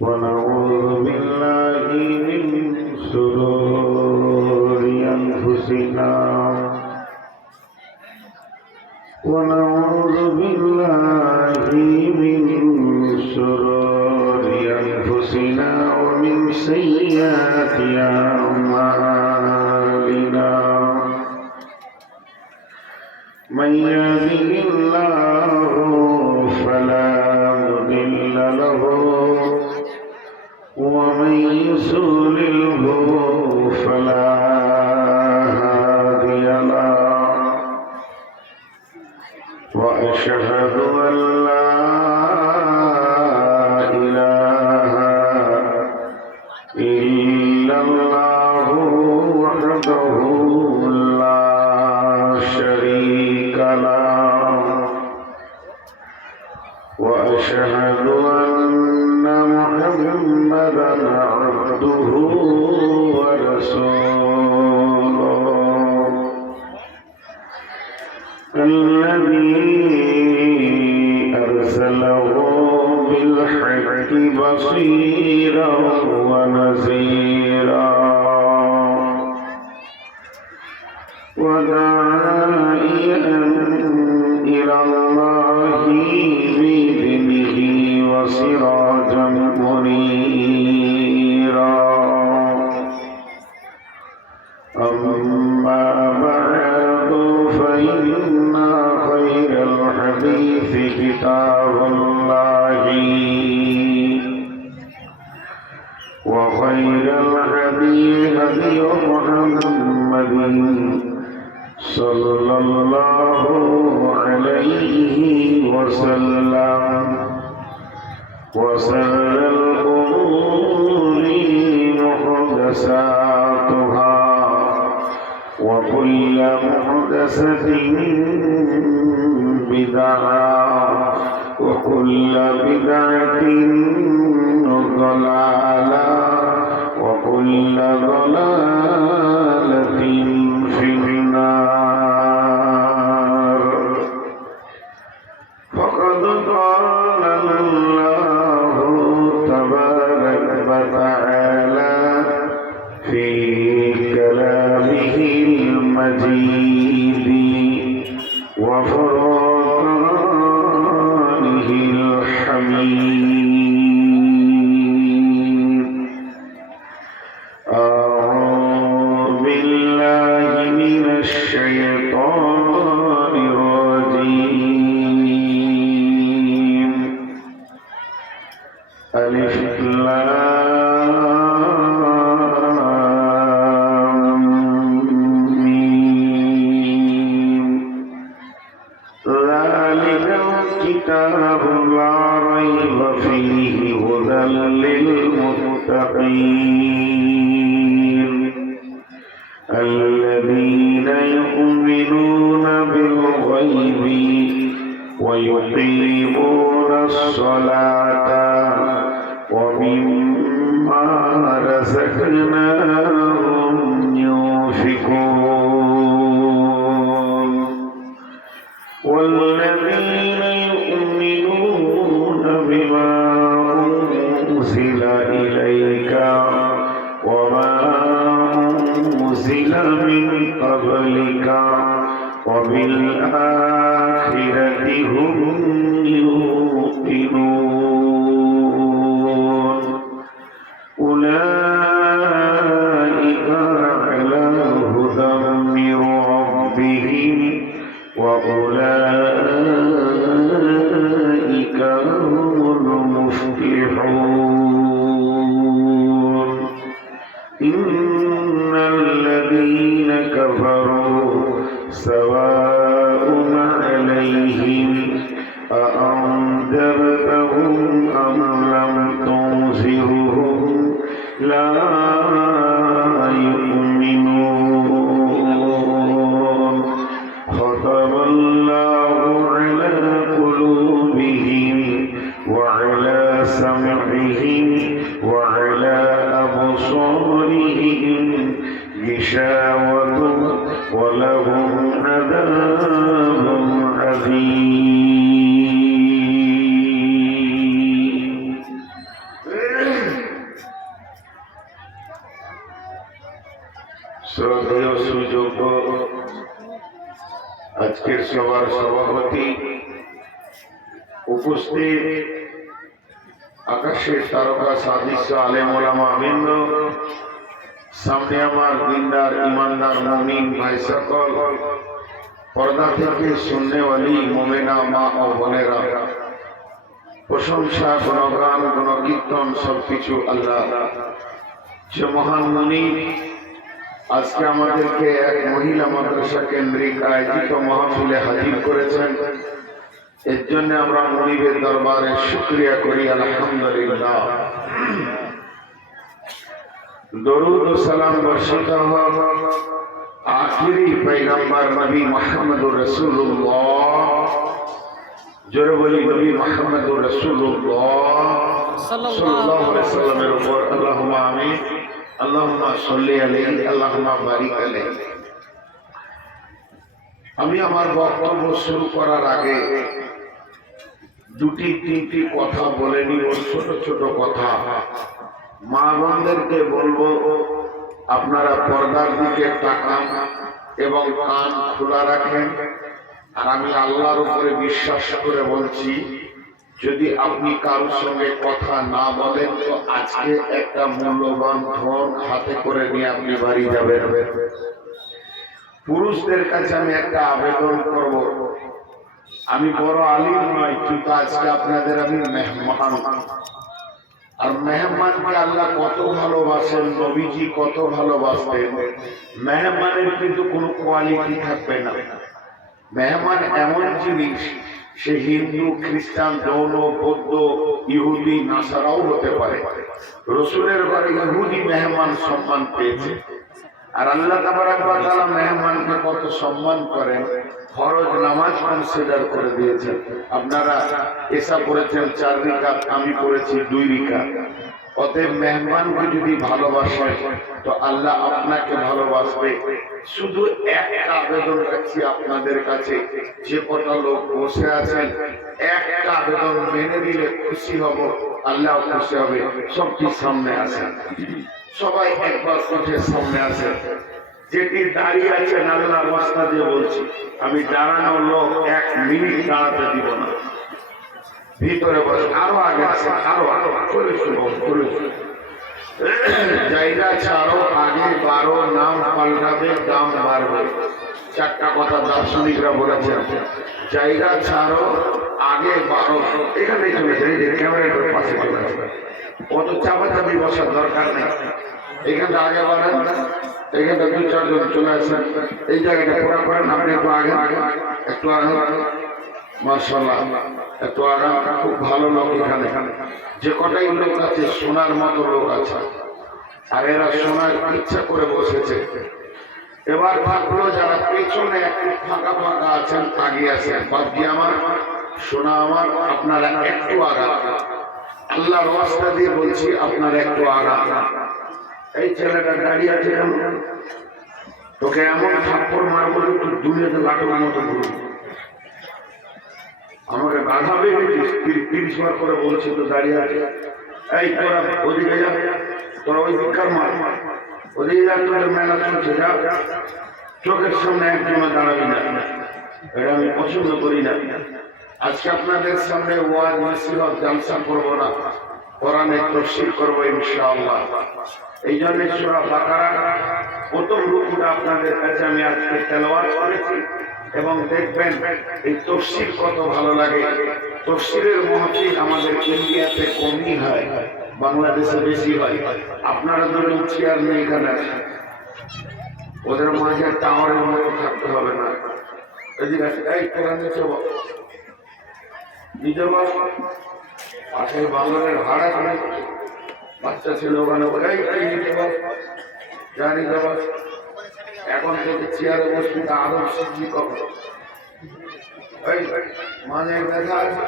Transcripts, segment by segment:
ونعوذ بالله من شرور أنفسنا ونعوذ بالله من شرور أنفسنا ومن سيئات أعمالنا Sure. مثله بالحق بصيرا ونذيرا صلى الله عليه وسلم وسر الأمور محدثاتها وكل محدثة بدعة وكل بدعة ضلالة وكل ضلالة you would be ولهم عذاب عظيم. শ্রদ্ধেয় সুযোগ্য আজকের সভার সভাপতি উপস্থিত আকাশের তারকা সাদৃশ্য আলেমুলামা আমিন্দ সামনে আমার দিনদার, ইমানদার মমিন ভাই সকল। পর্দা থেকে শূন্যওয়ালি মোমেনা, মা ও বোনেরা। প্রশংসা, গুণগান, গুণকীর্তন, সবকিছু আল্লাহ। যে মহান মুনি আজকে আমাদেরকে এক মহিলা মাদ্রাসা কেন্দ্রিক আয়োজিত মাহফিলে হাজির করেছেন। এর জন্য আমরা মনিবের দরবারে শুক্রিয়া করি, আলহামদুলিল্লাহ। দরুদ সালাম বর্ষিত হোক। আখিরি পৈগম্বর নবী মোহাম্মদুর রসুল্লাহ জোরে বলি নবী মোহাম্মদুর রসুল্লাহ সাল্লাল্লাহু আলাইহি সাল্লামের উপর আল্লাহুম্মা আমিন। আল্লাহুম্মা সাল্লি আলাইহি, আল্লাহুম্মা বারিক আলাইহি। আমি আমার বক্তব্য শুরু করার আগে দুটি, তিনটি কথা বলে নিব, ছোট ছোট কথা। মা বোনদেরকে বলব, আপনারা পর্দার দিকে তাকান এবং কান খোলা রাখেন। আর আমি আল্লাহর উপরে বিশ্বাস করে বলছি, যদি আপনি কারোর সঙ্গে কথা না বলেন, তো আজকে একটা মূল্যবান ধন হাতে করে নিয়ে আপনি বাড়ি যাবেন। পুরুষদের কাছে আমি একটা আবেদন করব। আমি বড় আলিম নয় কিন্তু আজকে আপনাদের আমি মেহমান। আর মেহমানকে আল্লাহ কত ভালোবাসেন, নবীজি কত ভালোবাসেন মেহমানের কিন্তু কোনো কোয়ালিটি থাকবে না। মেহমান এমন জিনিস, সে হিন্দু, খ্রিস্টান জৌন বৌদ্ধ, ইহুদি, নাসারাও হতে পারে। রসুলের ঘরে ইহুদি মেহমান সম্মান পেয়েছে। আর আল্লাহ তালা মেহমানকে কত সম্মান করেন। ফরজ নামাজ কনসিডার করে দিয়েছেন আপনারা এসা করেছেন চার রিকাত, আমি করেছি দুই রিকাত। অতএব মেহমানকে যদি ভালোবাসে, তো আল্লাহ আপনাকে ভালোবাসবে। শুধু একটা আবেদন রাখছি আপনাদের কাছে, যে কটা লোক বসে আছেন, একটা আবেদন মেনে নিলে খুশি হব, আল্লাহ খুশি হবে। সবটি সামনে আসেন সবাই একবার উঠে সামনে আসে যেটি দাঁড়িয়ে আছে আল্লাহ অবস্থা দিয়ে বলছি, আমি দাঁড়ানো লোক এক মিনিট দাঁড়াতে দিব না। ভিতরে বসে আরও আগে আছে আরও আরও জায়গা ছাড়ো, আগে বারো, নাম পাল্টাবে, দাম বাড়বে। চারটা কথা দার্শনিকরা বলেছেন। জায়গা ছাড়ো, আগে বারো। এখানে চলে যাই ক্যামেরাটার পাশে চলে আসবে। অত চাপাচাপি বসার দরকার নেই। এখানটা আগে বাড়েন। এখানটা দু চারজন চলে আসেন এই জায়গাটা পুরা করেন, আপনি একটু আগে। একটু আগে মার্শাল্লাহ একটু আগাম খুব ভালো লোক এখানে। যে কটাই লোক আছে শোনার মতো লোক আছে। আর এরা শোনার ইচ্ছা করে বসেছে। এবার থাকল যারা পেছনে একটু ফাঁকা ফাঁকা আছেন আগিয়ে আছেন। বাকি আমার শোনা আমার, আপনারা একটু আগা আল্লাহর রাস্তা দিয়ে বলছি, আপনারা একটু আগা এই ছেলেটা দাঁড়িয়ে আছে? তোকে এমন থাপ্পড় মারবো তুই দুনিয়াতে লাগানোর মতো বলব আমাকে বাধা বেঁধেছিস তিরিশ বার করে বলছি তো দাঁড়িয়ে আছে। এই, তোরা ওদিকে যা, তোরা ওই ভিক্ষার মার ওদিকে যা, তোদের মেলা চলছে, যা। চোখের সামনে একজনে দাঁড়াবি না। এটা আমি পছন্দ করি না। আজকে আপনাদের সামনে ওয়াজ, নসিহত, জালসা করব না। কোরআনে তফসিল করব ইনশাআল্লাহ। এই জন্য সুরা বাকারা আপনাদের কাছে আমি আজকে তেলাওয়াত করেছি এবং দেখবেন এই তফসিল কত ভালো লাগে। তফসিলের মহফিল আমাদের ইন্ডিয়াতে কমই হয়, বাংলাদেশে বেশি হয়। আপনারা ধরুন চেয়ার নেই এখানে ওদের মাঝে টাওয়ারের মতো থাকতে হবে না। এদিকে এই, তোরা নিচে বল। নিচে বল। বাংলার ভাড়া করে বাচ্চা ছিল ওখানে বল। এখন থেকে চেয়ারে বসবি আরও শিখবি কখন এই মাঝে ব্যথা আছে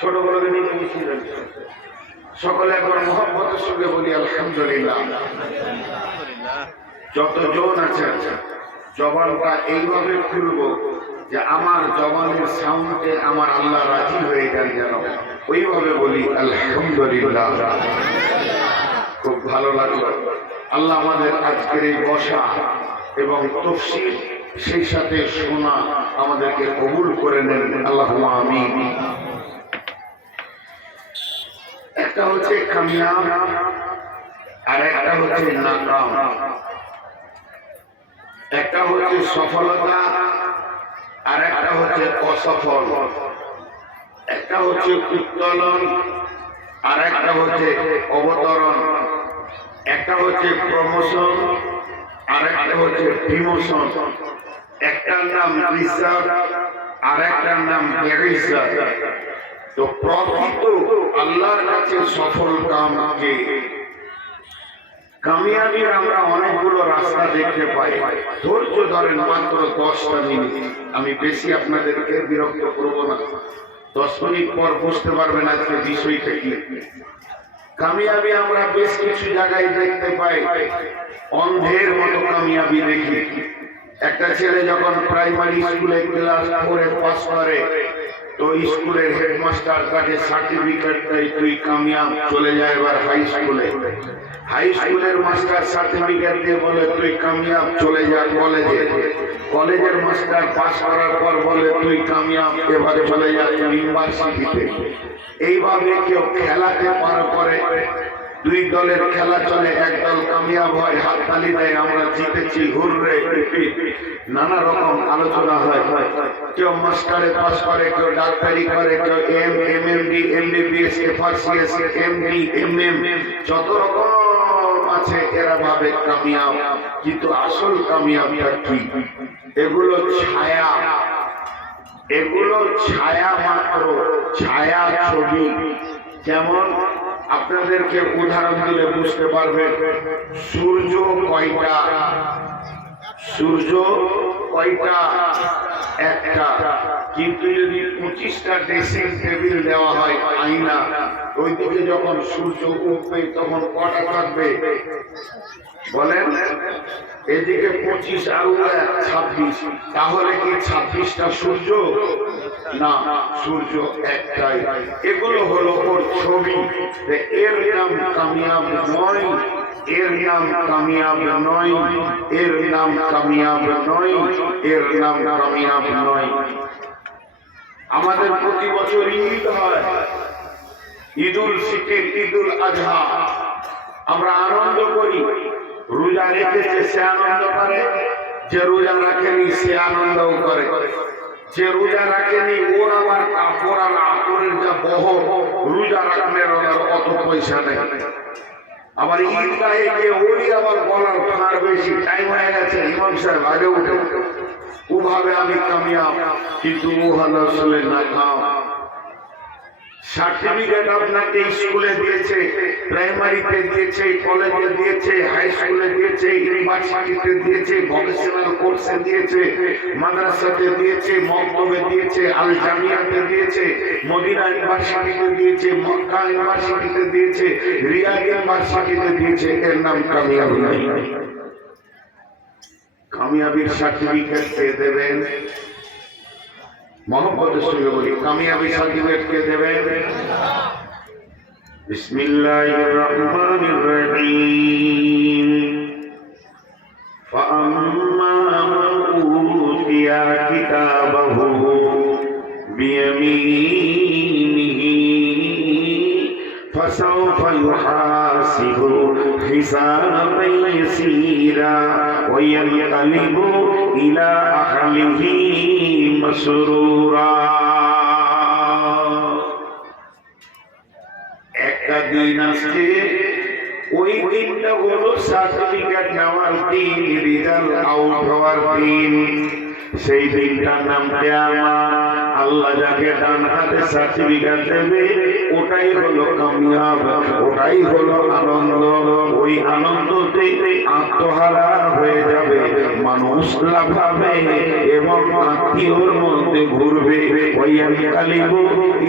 ছোট বড় সকলে একবার মোহাম্মতের সঙ্গে বলি আলহামদুলিল্লাহ যতজন আছে জবানটা এইভাবে খুলব যে আমার জবানের সাউন্ডে আমার আল্লাহ রাজি হয়ে যান যেন। ওইভাবে বলি, আলহামদুলিল্লাহ। খুব ভালো লাগল। আল্লাহ আমাদের আজকের এই বসা এবং তফসিল, সেই সাথে শোনা আমাদেরকে কবুল করে নেন। আল্লাহ আমি একটা হচ্ছে কামিয়াব আর একটা হচ্ছে নাকাম। একটা হচ্ছে সফলতা আর একটা হচ্ছে অসফল। একটা হচ্ছে উত্তোলন আর একটা হচ্ছে অবতরণ। একটা হচ্ছে প্রমোশন আর একটা হচ্ছে ডিমোশন একটার নাম রিসার্চ আর একটার নাম রিসার্চ তো প্রকৃত আল্লাহর কাছে সফল কাম কামকে কামিয়াবির আমরা অনেকগুলো রাস্তা দেখতে পাই। ধৈর্য ধরেন মাত্র দশটা মিনিট। আমি বেশি আপনাদেরকে বিরক্ত করব না। দশ মিনিট পর বুঝতে পারবেন আজকে বিষয়টা কি। কামিয়াবি আমরা বেশ কিছু জায়গায় দেখতে পাই। অন্ধের মতো কামিয়াবি দেখি। একটা ছেলে যখন প্রাইমারি স্কুলে ক্লাস ফোরে পাস করে, তো স্কুলের হেডমাস্টার তাকে সার্টিফিকেট দেয় তুই কামিয়াব চলে যায় এবার হাই স্কুলে। হাই স্কুলের মাস্টার সার্টিফিকেট দিয়ে বলে, তুই কামিয়াব চলে যা কলেজে। কলেজের মাস্টার পাস করার পর বলে, তুই কামিয়াব এবারে চলে যা ইউনিভার্সিটিতে। এইভাবে কেউ খেলাতে পার করে। দুই দলের খেলা চলে, এক দল কামিয়াব হয় হাত তালি দেয়, আমরা জিতেছি, হুররে। নানা রকম আলোচনা হয়। কেউ মাস্টারে পাস করে, কেউ ডাক্তারি করে, কেউ M M M, D, M BBS FRCS M, D, M M. যত রকম আছে এরা ভাবে কামিয়াব, কিন্তু আসল কামিয়াবিটা কি? এগুলো ছায়া। এগুলো ছায়া মাত্র, ছায়া ছবি। যেমন আপনাদেরকে উদাহরণ দিলে বুঝতে পারবেন, সূর্য কয়টা? সূর্য কয়টা? একটা। কিন্তু যদি পঁচিশটা ড্রেসিং টেবিল দেওয়া হয় আয়না ওইদিকে যখন সূর্য উঠবে, তখন কটা থাকবে? বলেন, এদিকে পঁচিশ আর ছাব্বিশ। তাহলে কি ছাব্বিশটা সূর্য? না, সূর্য একটাই। এগুলো হলো ওর ছবি। এর নাম কামিয়াব নয়, এর নাম কামিয়াব নয়, এর নাম কামিয়াব নয়, এর নাম কামিয়াব নয়। আমাদের প্রতি বছর ঈদ হয়। ঈদুল ফিতর, ঈদুল আজহা। আমরা আনন্দ করি। রোজা রেখেছে সে আনন্দ করে, যে রোজা রাখেনি সে আনন্দ করে। যে রোজা রাখেনি, ওর আবার কাপড় আর আতরের যা বহ রোজা রাখনের ওনার অত পয়সা নেই। আবার ঈদগাহে গিয়ে ওরই আবার বলার ফাঁড় বেশি। টাইম হয়ে গেছে, ইমাম সাহেব আগে উঠে। ওভাবে আমি কামিয়াব, কিন্তু ও হলো আসলে না খাও সার্টিফিকেট আপনাকে স্কুলে দিয়েছে, প্রাইমারিতে দিয়েছে, কলেজে দিয়েছে, হাই স্কুলে দিয়েছে, ইউনিভার্সিটিতে দিয়েছে ভকেশনাল কোর্সে দিয়েছে, মাদ্রাসাতে দিয়েছে, মক্তবে দিয়েছে, আল জামিয়াতে দিয়েছে, মদিনা ইউনিভার্সিটিতে দিয়েছে, মক্কা ইউনিভার্সিটিতে দিয়েছে, রিয়াদ ইউনিভার্সিটিতে দিয়েছে, এর নাম কামিয়াব নাই কামিয়াবির সার্টিফিকেট পেয়ে দেবেন। মোহাম্মদের সঙ্গে বলি কামিয়াবি সার্টিফিকেট কে দেবেন বিসমিল্লাহির রহমানির রহিম فأما من أوتي كتابه بيمينه فسوف يحاسب حسابا يسيرا وينقلب إلى أهله مسرورا একটা দিন আসছে ওই দিনটা হলো সার্টিফিকেট নেওয়ার দিন রেজাল্ট আউট হওয়ার দিন সেই দিনটার নাম কেয়ামা আল্লাহ যাকে ডান হাতে সার্টিফিকেট দেবে, ওটাই হলো কামিয়াব, ওটাই হলো আনন্দ। ওই আনন্দতে আত্মহারা হয়ে যাবে, মানুষ লাভাবে এবং আত্মীয়র মধ্যে ঘুরবে। ওই কালিব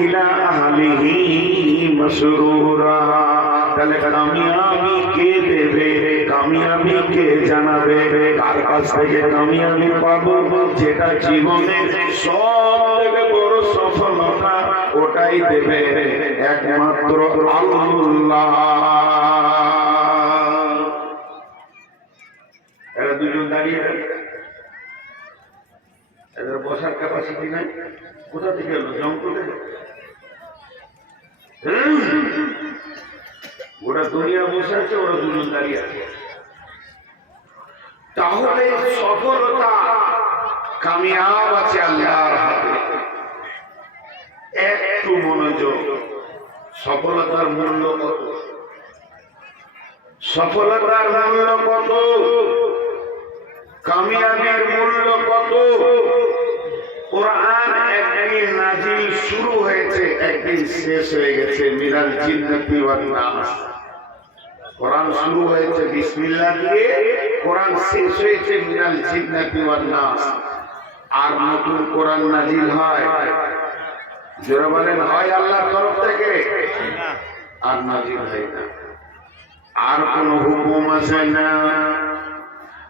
ইলা আলিহি মাসরুরা তাহলে কামিয়াবি কে দেবে? কামিয়াবিকে জানাবে? কার কাছ থেকে কামিয়াবি পাবো? যেটা জীবনে সব সফলতা ওটাই দেবে একমাত্র আল্লাহ। এরা দুজন দাঁড়িয়ে এদের বসার ক্যাপাসিটি নাই। কোথা থেকে এলো? জঙ্গল। ওরা দুনিয়া বসে আছে, ওরা দুজন দাঁড়িয়ে আছে। তাহলে সফলতা কামিয়াব আছে আল্লাহর হাতে। একটু মনোযোগ। সফলতার মূল্য কত? সফলতার মূল্য কত? কামিয়াবির মূল্য কত? কোরআন একদিন নাজিল শুরু হয়েছে, একদিন শেষ হয়ে গেছে। মিনাল জিন্নাতি ওয়ান নাস। কোরআন শুরু হয়েছে, বিসমিল্লাহ দিয়ে কোরআন শেষ হয়েছে মিরাল জিন্নাতি ওয়ান নাস। আর নতুন কোরআন নাজিল হয় যারা বলেন হয় আল্লাহর তরফ থেকে? আর নাজিল হয় না। আর কোন হুকুম আছে না।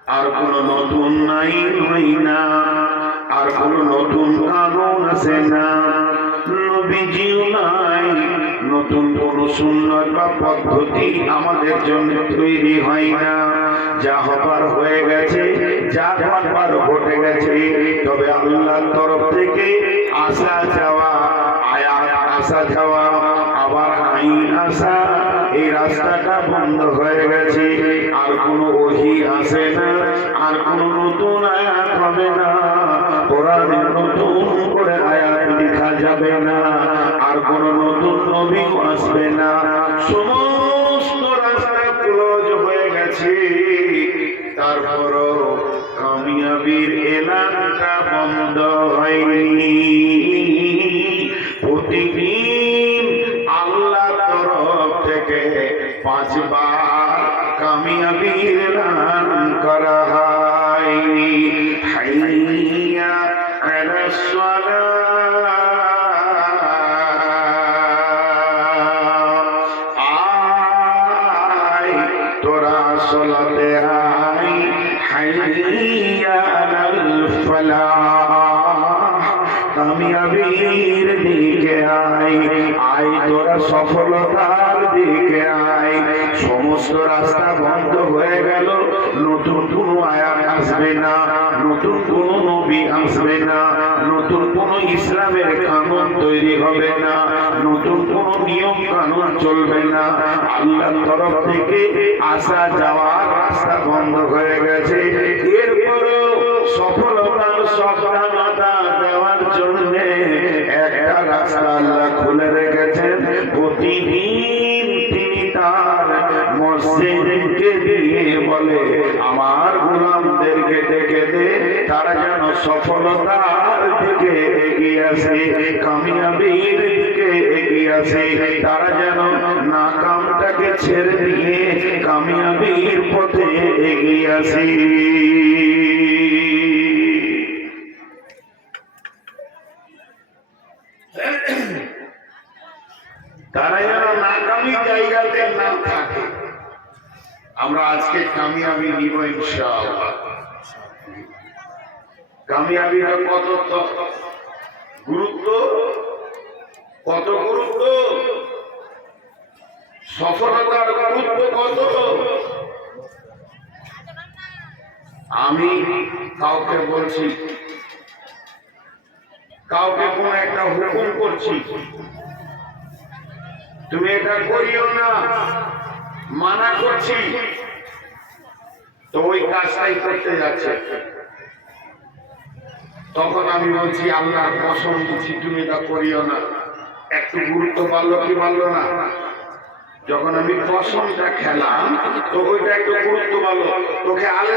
আর কোন নতুন আইন হয় না। আর কোন নতুন কানুন আছে না। নবীজিও নাই। নতুন কোন সুন্নত বা পদ্ধতি আমাদের জন্য তৈরি হয় না। যা হবার হয়ে গেছে যা ঘটবার ঘটে গেছে তবে আল্লাহর তরফ থেকে আসা যাওয়া আসা যাওয়া আবার আইন আসা এই রাস্তাটা বন্ধ হয়ে গেছে। আর কোন ওহি আসে না, আর কোন নতুন আয়াত হবে না। কোরআনে নতুন করে আয়াত লেখা যাবে না, আর কোন নতুন নবী আসবে না। সমস্ত রাস্তা ক্লোজ হয়ে গেছে। তারপরও কামিয়াবির এলাকা বন্ধ হয়নি। রাস্তা বন্ধ হয়ে গেল। নতুন কোন আয়াত আসবে না। নতুন কোন নবী আসবে না। নতুন কোন ইসলামের কানুন তৈরি হবে না। নতুন কোন নিয়ম কানুন চলবে না। আল্লাহর তরফ থেকে আসা যাওয়ার রাস্তা বন্ধ হয়ে গেছে। এরপরও সফলতার সাবধানতা দেওয়ার জন্য একটা রাস্তা আল্লাহ খুলে রেখেছেন। প্রতিদিন বলে, আমার গোলামদেরকে ডেকে দে, তারা যেন সফলতার দিকে এগিয়ে আসে, কামিয়াবির দিকে এগিয়ে আসে। তারা যেন নাকামটাকে ছেড়ে দিয়ে কামিয়াবির পথে এগিয়ে আসে তারা যেন নাকামি জায়গাতে না থাকে আমরা আজকে কামিয়াবি নিব ইনশাআল্লাহ কামিয়াবির কত ত- গুরুত্ব কত গুরুত্ব সফলতার গুরুত্ব কত আমি কাউকে বলছি, কাউকে কোন একটা হুকুম করছি, তুমি এটা করিও না, মানা করছি। তো ওই কাজটাই করতে যাচ্ছে। তখন আমি বলছি কসম দিচ্ছি, তুমি এটা করিও না। একটু গুরুত্ব পারল কি পারল না? যখন আমি কসমটা খেলাম তো ওইটা একটু গুরুত্ব বলো তোকে আল্লাহ